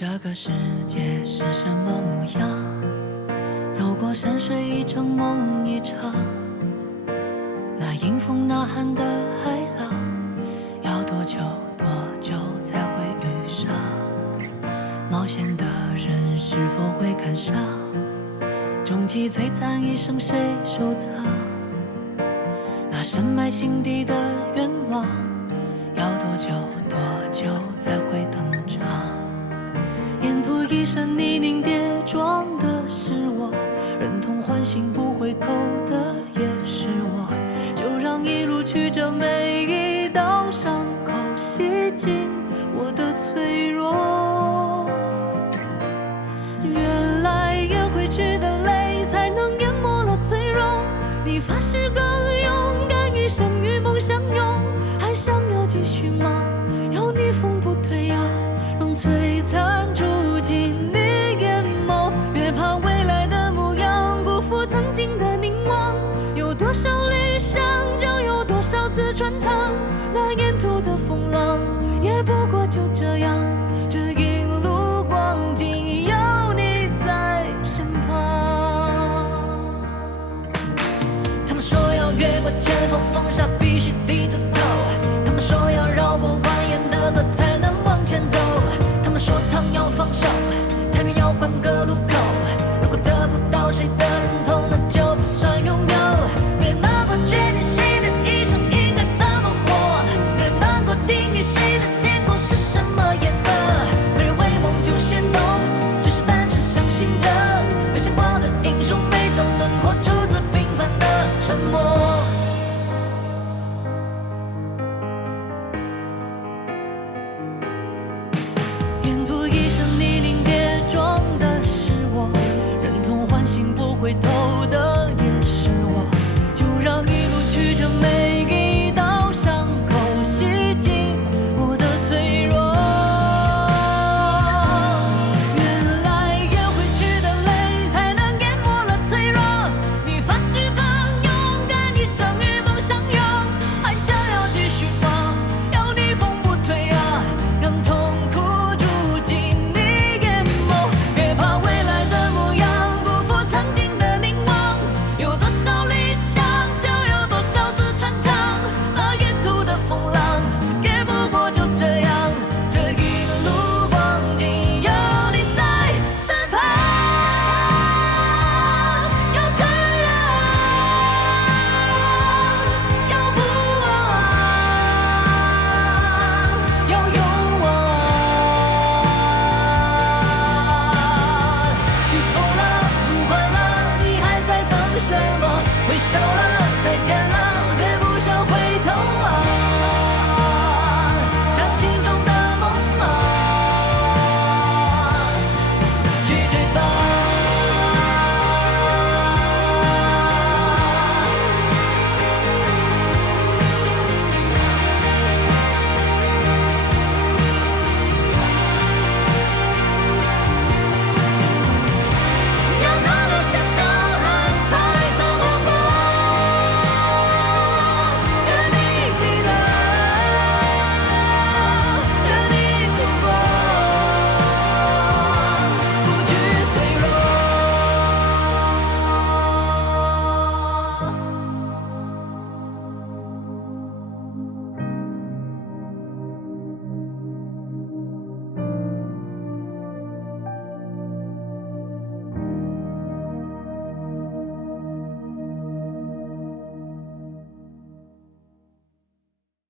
这个世界是什么模样？走过山水一程梦一场，那迎风呐喊的海浪，要多久多久才会遇上？冒险的人是否会赶上？终极璀璨一生谁收藏？那深埋心底的愿望，要多久多久才会登场？沿途一身泥泞跌撞的是我，忍痛唤醒不回头的也是我，就让一路曲折每一道伤口洗净我的脆弱。原来咽回去的泪才能淹没了脆弱，你发誓更勇敢，一生与梦相拥，还想要继续吗？要逆风不退啊，让璀璨住进你眼眸，别怕未来的模样辜负曾经的凝望，有多少理想就有多少次穿肠，那沿途